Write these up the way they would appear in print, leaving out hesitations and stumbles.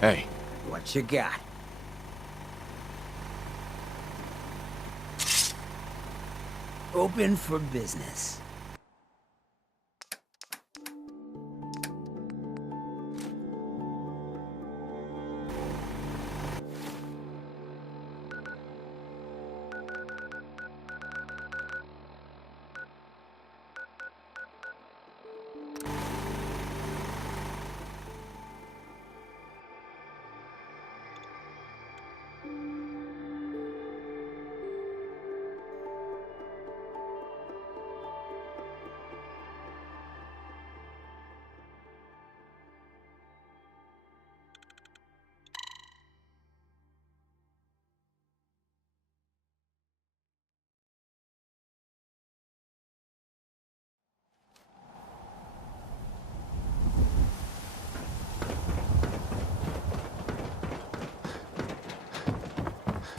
Hey. What you got? Open for business.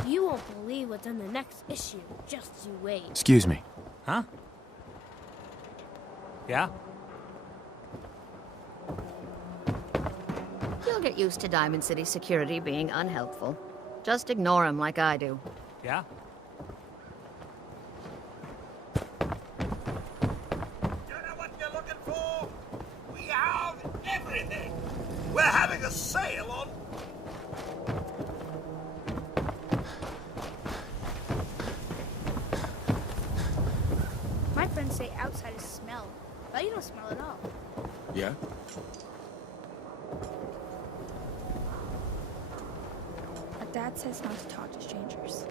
You won't believe what's in the next issue. Just you wait. Excuse me. Huh? Yeah? You'll get used to Diamond City security being unhelpful. Just ignore them like I do. Yeah? You know what you're looking for? We have everything. We're having a sale on... My friends say outsiders smell, but you don't smell at all. Yeah? My dad says not to talk to strangers.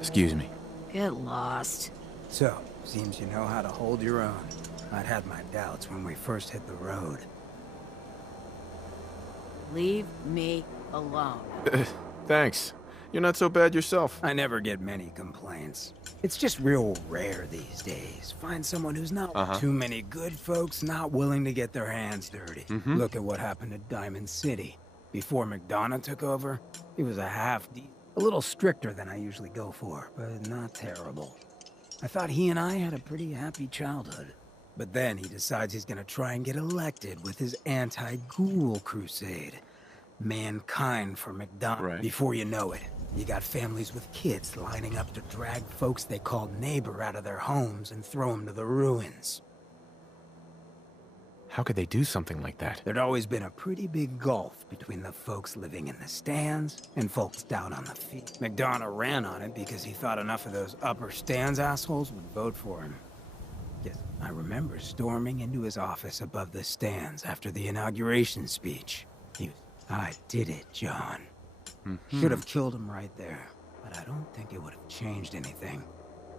Excuse me. Get lost. So, seems you know how to hold your own. I'd had my doubts when we first hit the road. Leave me alone. Thanks. You're not so bad yourself. I never get many complaints. It's just real rare these days. Find someone who's not too many good folks not willing to get their hands dirty. Look at what happened to Diamond City. Before McDonough took over, he was a little stricter than I usually go for, but not terrible. I thought he and I had a pretty happy childhood. But then he decides he's gonna try and get elected with his anti-ghoul crusade. Mankind for McDonough. Right. Before you know it, you got families with kids lining up to drag folks they called neighbor out of their homes and throw them to the ruins. How could they do something like that? There'd always been a pretty big gulf between the folks living in the stands and folks down on the field. McDonough ran on it because he thought enough of those upper stands assholes would vote for him. Yes, I remember storming into his office above the stands after the inauguration speech. He was, I did it, John. Should have killed him right there, but I don't think it would have changed anything.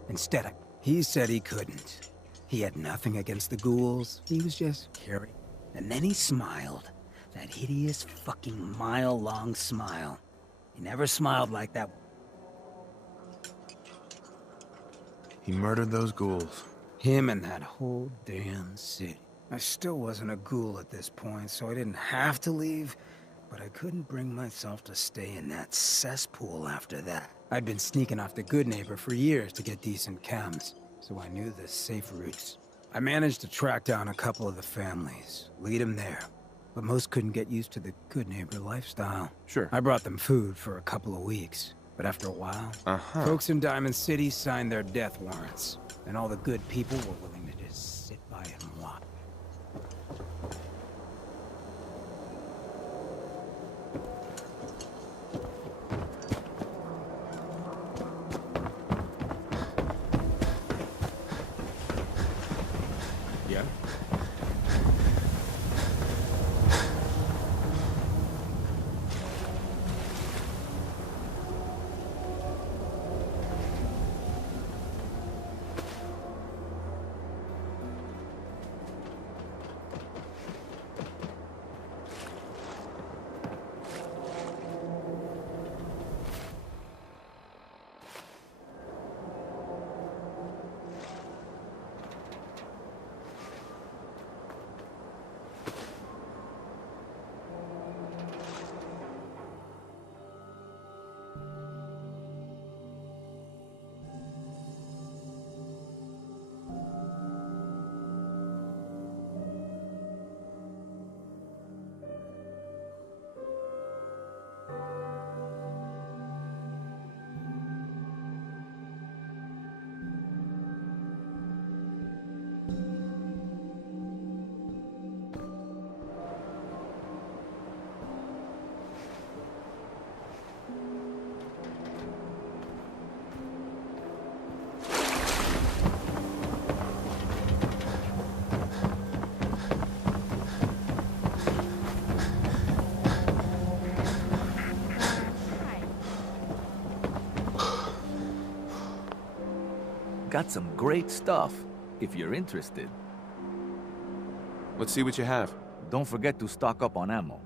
Instead, he said he couldn't. He had nothing against the ghouls. He was just caring. And then he smiled. That hideous fucking mile-long smile. He never smiled like that. He murdered those ghouls. Him and that whole damn city. I still wasn't a ghoul at this point, so I didn't have to leave, but I couldn't bring myself to stay in that cesspool after that. I'd been sneaking off the Good Neighbor for years to get decent chems, so I knew the safe routes. I managed to track down a couple of the families, lead them there, but most couldn't get used to the Good Neighbor lifestyle. Sure. I brought them food for a couple of weeks, but after a while, folks in Diamond City signed their death warrants, and all the good people were willing to just sit by and watch. Yeah? got some great stuff, if you're interested. Let's see what you have. Don't forget to stock up on ammo.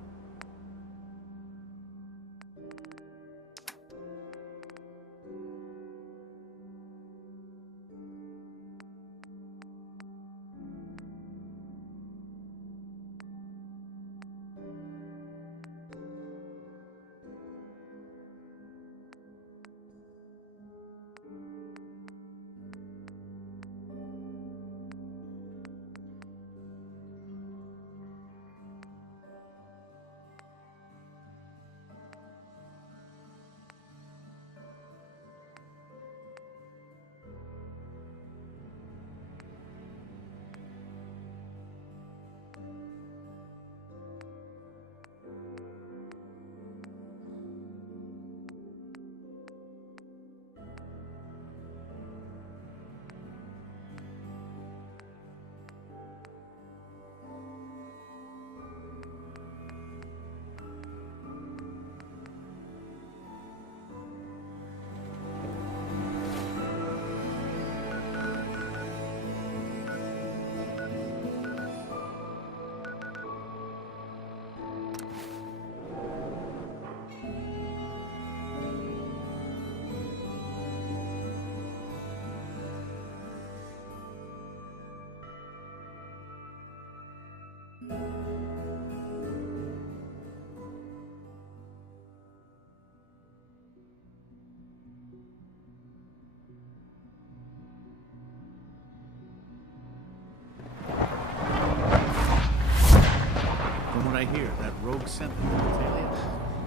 From what I hear, that rogue sentinel is alien.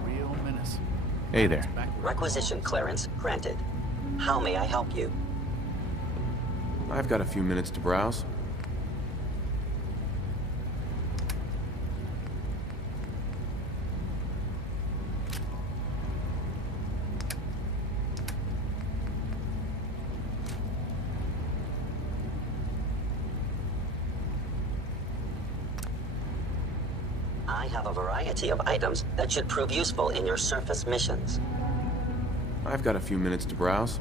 Real menace. Hey there. Requisition clearance granted. How may I help you? I've got a few minutes to browse. I have a variety of items that should prove useful in your surface missions. I've got a few minutes to browse.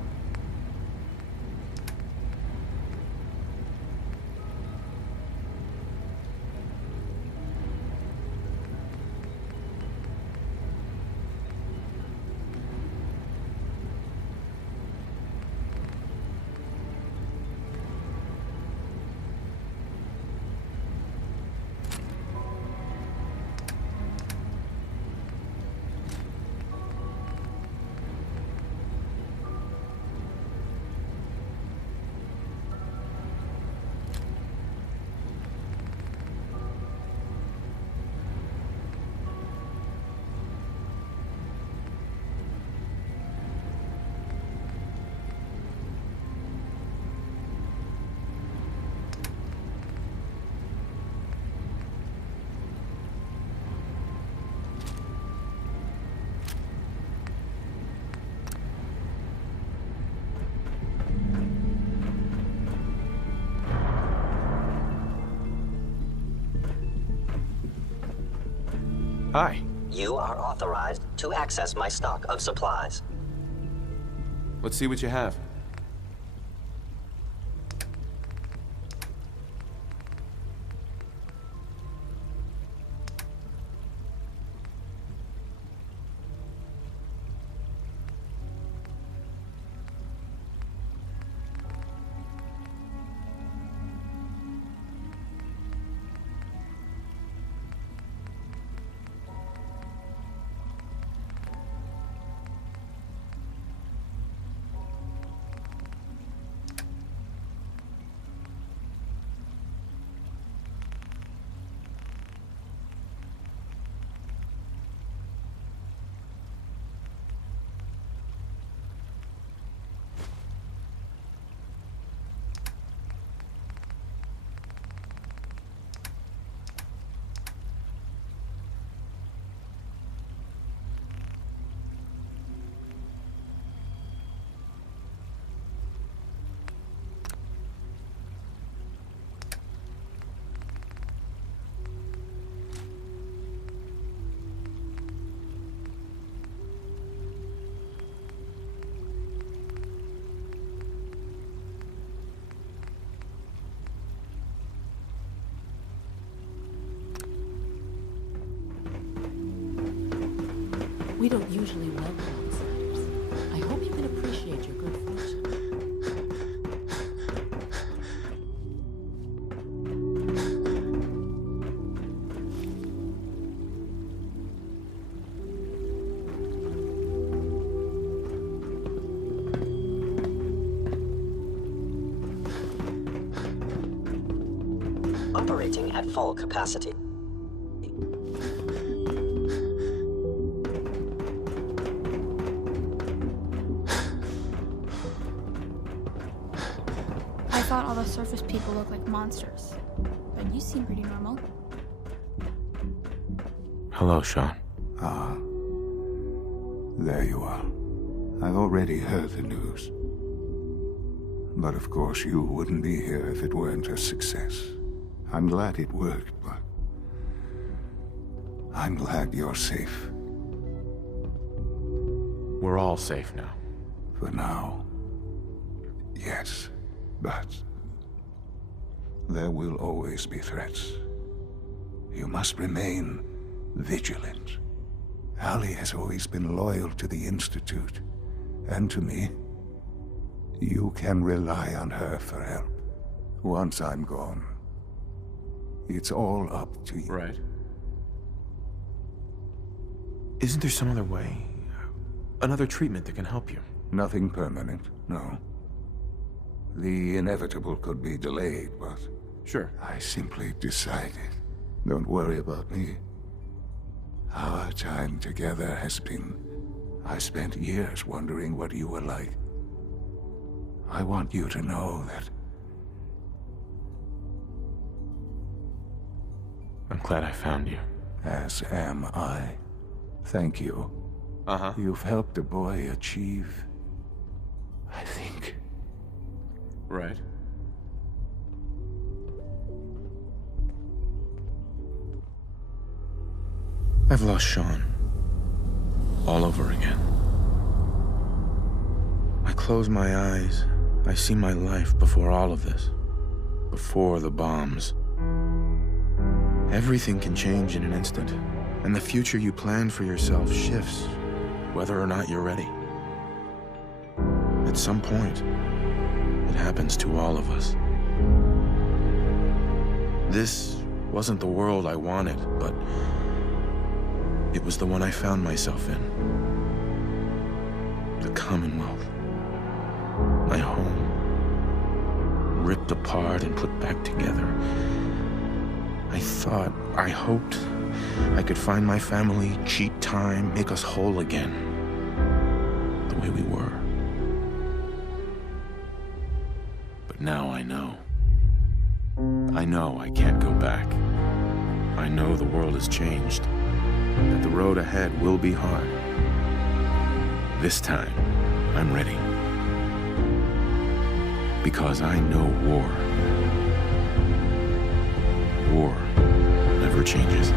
Hi. You are authorized to access my stock of supplies. Let's see what you have. We don't usually welcome outsiders. I hope you can appreciate your good fortune. Operating at full capacity. I thought all the surface people looked like monsters, but you seem pretty normal. Hello, Sean. Ah. There you are. I've already heard the news. But of course you wouldn't be here if it weren't a success. I'm glad it worked, but I'm glad you're safe. We're all safe now. For now. Yes, but there will always be threats. You must remain vigilant. Allie has always been loyal to the Institute, and to me. You can rely on her for help. Once I'm gone, it's all up to you. Right. Isn't there some other way? Another treatment that can help you? Nothing permanent, no. The inevitable could be delayed, but... Sure. I simply decided. Don't worry about me. Our time together has been... I spent years wondering what you were like. I want you to know that... I'm glad I found you. As am I. Thank you. Uh-huh. You've helped a boy achieve... I think... Right. I've lost Sean. All over again. I close my eyes. I see my life before all of this. Before the bombs. Everything can change in an instant, and the future you plan for yourself shifts, whether or not you're ready. At some point, it happens to all of us. This wasn't the world I wanted, but it was the one I found myself in. The Commonwealth. My home. Ripped apart and put back together. I hoped I could find my family, cheat time, make us whole again. The way we were. But now I know. I know I can't go back. I know the world has changed. That the road ahead will be hard. This time, I'm ready. Because I know war. War never changes.